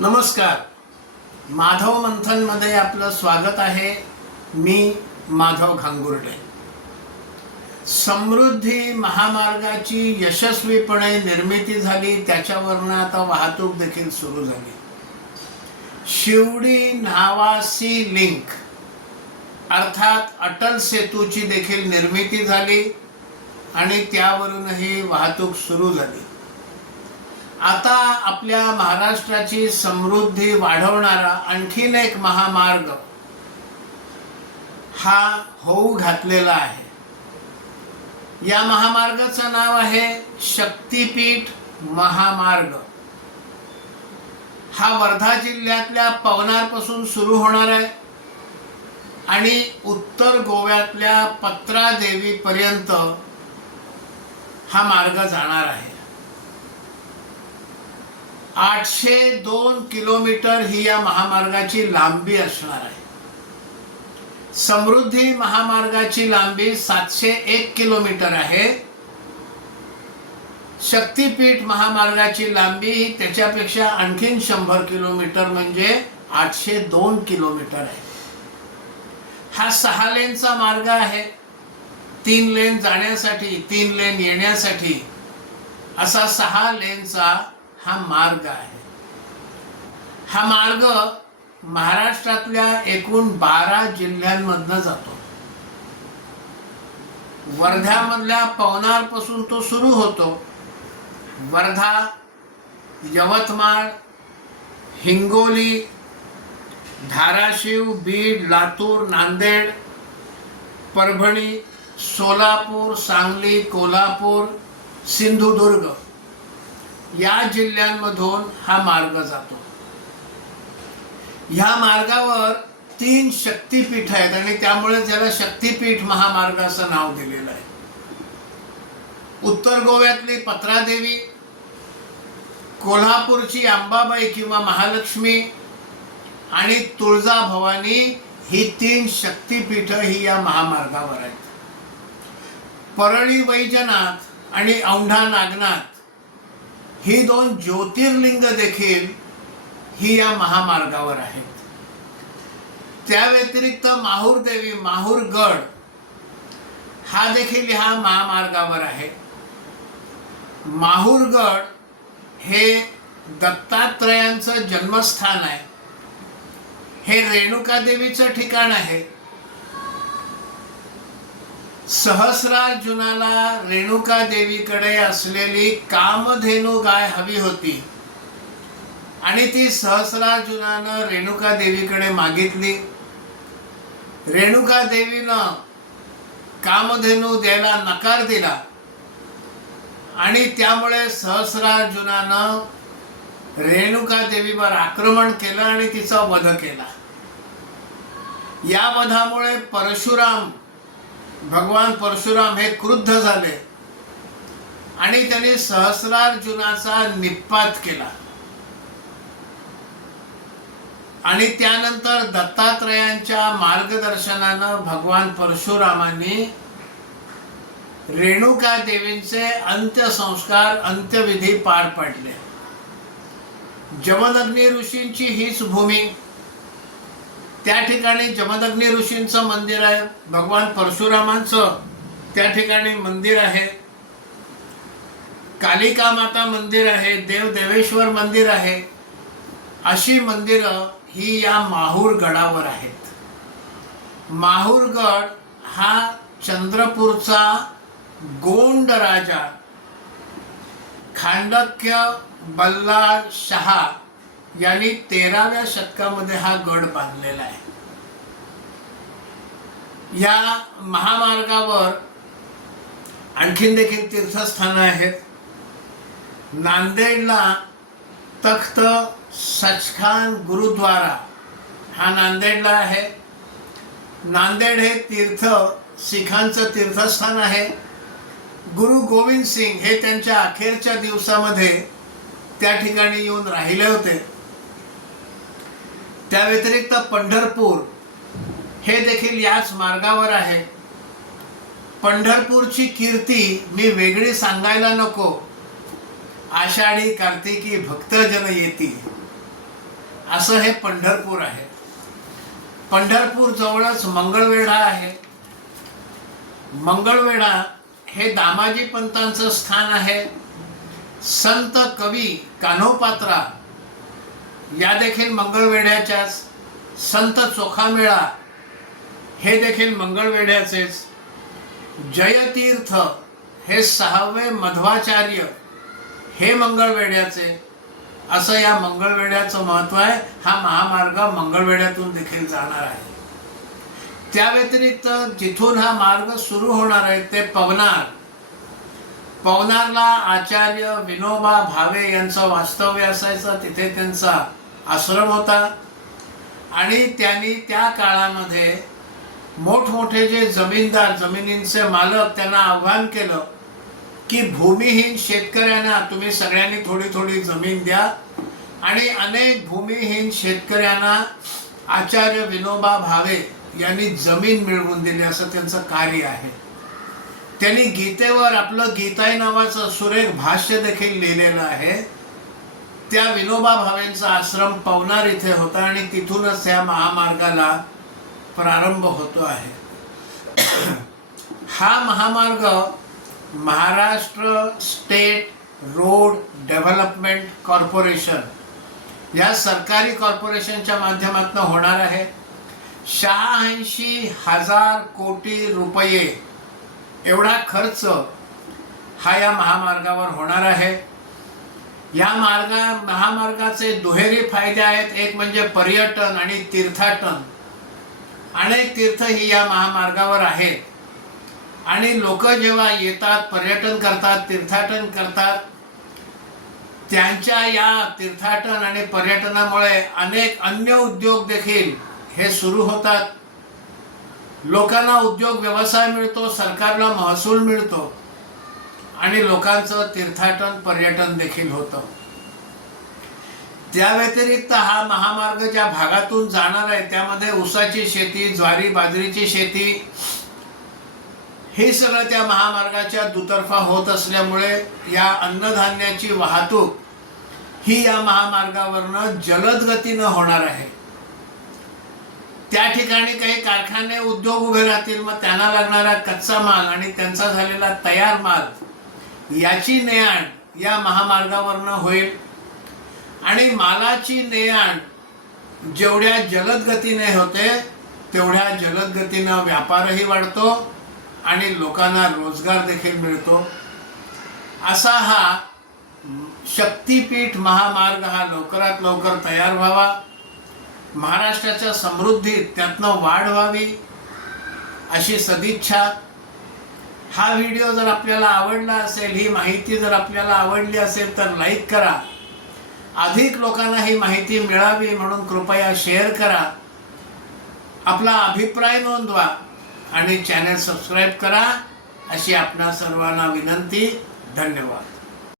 नमस्कार. माधव मंथनमध्ये आपलं स्वागत आहे. मी माधव घांगुर्डे. समृद्धी महामार्गाची यशस्वीपणे निर्मिती झाली त्याच्यावरनं आता वाहतूक देखील सुरू झाली. शिवडी नावासी लिंक अर्थात अटल सेतूची देखील निर्मिती झाली आणि त्यावरूनही वाहतूक सुरू झाली. आता आपल्या महाराष्ट्राची समृद्धी वाढवणारा आणखीन एक महामार्ग हा होऊ घातलेला आहे. या महामार्गाचं नाव आहे शक्तीपीठ महामार्ग. हा वर्धा जिल्ह्यातल्या पवनारपासून सुरू होणार आहे आणि उत्तर गोव्यातल्या पत्रादेवीपर्यंत हा मार्ग जाणार आहे. आठशे दोन किलोमीटर ही या महामार्गाची लांबी असणार आहे. समृद्धी महामार्गाची लांबी सातशे एक किलोमीटर आहे. शक्तीपीठ महामार्गाची लांबी ही त्याच्यापेक्षा आणखीन शंभर किलोमीटर म्हणजे आठशे दोन किलोमीटर आहे. हा सहा लेनचा मार्ग आहे. तीन लेन जाण्यासाठी तीन लेन येण्यासाठी असा सहा लेनचा हा मार्ग आहे. हा मार्ग महाराष्ट्रातल्या एकूण बारा जिल्ह्यांमधनं जातो. वर्ध्यामधल्या पवनारपासून तो सुरू होतो. वर्धा यवतमाळ हिंगोली धाराशिव बीड लातूर नांदेड परभणी सोलापूर सांगली कोल्हापूर सिंधुदुर्ग. या जिल्ह्यांमधून हा मार्ग जातो. ह्या मार्गावर तीन शक्तीपीठ आहेत आणि त्यामुळे त्याला शक्तीपीठ महामार्ग असं नाव दिलेलं आहे. उत्तर गोव्यातली पत्रादेवी कोल्हापूरची अंबाबाई किंवा महालक्ष्मी आणि तुळजाभवानी ही तीन शक्तीपीठ ही या महामार्गावर आहेत. परळी वैजनाथ आणि औंढा नागनाथ ही दोन ज्योतिर्लिंग देखील ही या महामार्गावर आहेत. त्या व्यतिरिक्त माहूर देवी माहूर गड हा देखील ह्या महामार्गावर आहे. माहूरगड हे दत्तात्रयांचं जन्मस्थान आहे. हे रेणुकादेवीचं ठिकाण आहे. सहस्रार्जुनाला रेणुका देवीकडे असलेली कामधेनू गाय हवी होती. आणि ती सहस्रार्जुनानं रेणुका देवीकडे मागितली. रेणुका देवीनं कामधेनू द्यायला नकार दिला. आणि त्यामुळे सहस्रार्जुनानं रेणुका देवीवर आक्रमण केलं आणि तिचा वध केला. या वधामुळे परशुराम भगवान परशुराम हे क्रुद्ध झाले. आणि त्यांनी सहस्रार्जुनाचा निपात केला. आणि त्यानंतर दत्तात्रयांच्या मार्गदर्शनानं भगवान परशुरामांनी रेणुका देवींचे अंत्यसंस्कार अंत्यविधी पार पाडले. जमदग्नी ऋषींची हीच भूमी. त्या ठिकाणी जमदग्नी ऋषींचं मंदिर आहे भगवान परशुरामांचं त्या ठिकाणी मंदिर आहे. कालिका माता मंदिर आहे देव देवेश्वर मंदिर आहे. अशी मंदिरं ही या माहूर गडावर आहेत. माहूरगड हा चंद्रपूरचा गोंड राजा खांडक्य बल्लाळ शहा यांनी तेराव्या शतकामध्ये हा गड बांधलेला आहे. या महामार्गावर आणखीन देखील तीर्थस्थानं आहेत. नांदेडला तख्त सचखान गुरुद्वारा हा नांदेडला आहे. नांदेड हे तीर्थ सिखांचं तीर्थस्थान आहे. गुरु गोविंद सिंग हे त्यांच्या अखेरच्या दिवसामध्ये त्या ठिकाणी येऊन राहिले होते. त्या व्यतिरिक्त पंढरपूर हे देखील याच मार्गावर आहे. पंढरपूरची कीर्ती मी वेगळी सांगायला नको. आषाढी कार्तिकी भक्तजन येती असं हे पंढरपूर आहे. पंढरपूर जवळच मंगळवेढा आहे. मंगळवेढा हे दामाजी पंतांचं स्थान आहे. संत कवी कान्होपात्रा या देखील मंगळवेढ्याच्याच संत चोखामेळा हे देखील मंगळवेढ्याचेच जयतीर्थ हे सहावे मध्वाचार्य हे मंगळवेढ्याचे असं या मंगळवेढ्याचं महत्त्व आहे. हा महामार्ग मंगळवेढ्यातून देखील जाणार आहे. त्या व्यतिरिक्त जिथून हा मार्ग सुरू होणार आहे ते पवनार. पवनारला आचार्य विनोबा भावे यांचं वास्तव्य असायचं तिथे त्यांचा आश्रम होता. आणि त्यांनी त्या काळामध्ये मोठमोठे जे जमीनदार जमिनींचे मालक त्यांना आव्हान केलं की भूमिहीन शेतकऱ्यांना तुम्ही सगळ्यांनी थोडी थोडी जमीन द्या आणि अनेक भूमिहीन शेतकऱ्यांना आचार्य विनोबा भावे यांनी जमीन मिळवून दिली असं त्यांचं कार्य आहे. त्यांनी गीतेवर आपलं गीताई नावाचं सुरेख भाष्य देखील लिहिलेलं आहे. त्या विनोबा भावेंचा आश्रम पवनार इथे होता आणि तिथूनच त्या महामार्गाला प्रारंभ होतो आहे. हा महामार्ग Maharashtra state road development corporation या सरकारी कॉर्पोरेशनच्या माध्यमातून होणार आहे. शहाऐंशी हजार कोटी रुपये एवढा खर्च हा या महामार्गावर होणार आहे. या मार्गा महामार्गाचे दुहेरी फायदे आहेत. एक म्हणजे पर्यटन आणि तीर्थाटन. अनेक तीर्थ ही या महामार्गावर आहेत. आणि लोक जेव्हा येतात पर्यटन करतात तीर्थाटन करतात त्यांच्या या तीर्थाटन आणि पर्यटनामुळे अनेक अन्य उद्योग देखील हे सुरू होतात. लोकांना उद्योग व्यवसाय मिळतो सरकारला महसूल मिळतो. आणि लोकांचं तीर्थाटन पर्यटन देखील होतं. त्या व्यतिरिक्त हा महामार्ग ज्या भागातून जाणार आहे त्यामध्ये ऊसाची शेती ज्वारी बाजरीची शेती हे सगळं त्या महामार्गाच्या दुतर्फा होत असल्यामुळे या अन्नधान्याची वाहतूक ही या महामार्गावरनं जलद गतीनं होणार आहे. त्या ठिकाणी काही कारखाने उद्योग उभे राहतील मग त्यांना लागणारा कच्चा माल आणि त्यांचा झालेला तयार माल याची नेआण या महामार्गावरनं होईल. आणि मालाची नेआण जेवढ्या जलद गतीने होते तेवढ्या जलद गतीनं व्यापारही वाढतो आणि लोकांना रोजगार देखील मिळतो. असा हा शक्तीपीठ महामार्ग हा लवकरात लवकर तयार व्हावा. महाराष्ट्राच्या समृद्धीत त्यातनं वाढ व्हावी अशी सदिच्छा. हा व्हिडिओ जर आपल्याला आवडला असेल ही माहिती जर आपल्याला आवडली असेल तर लाईक करा. अधिक लोकांना ही माहिती मिळावी म्हणून कृपया शेअर करा. आपला अभिप्राय नोंदवा आणि चॅनल सबस्क्राईब करा. अशी आपणा सर्वांना विनंती. धन्यवाद.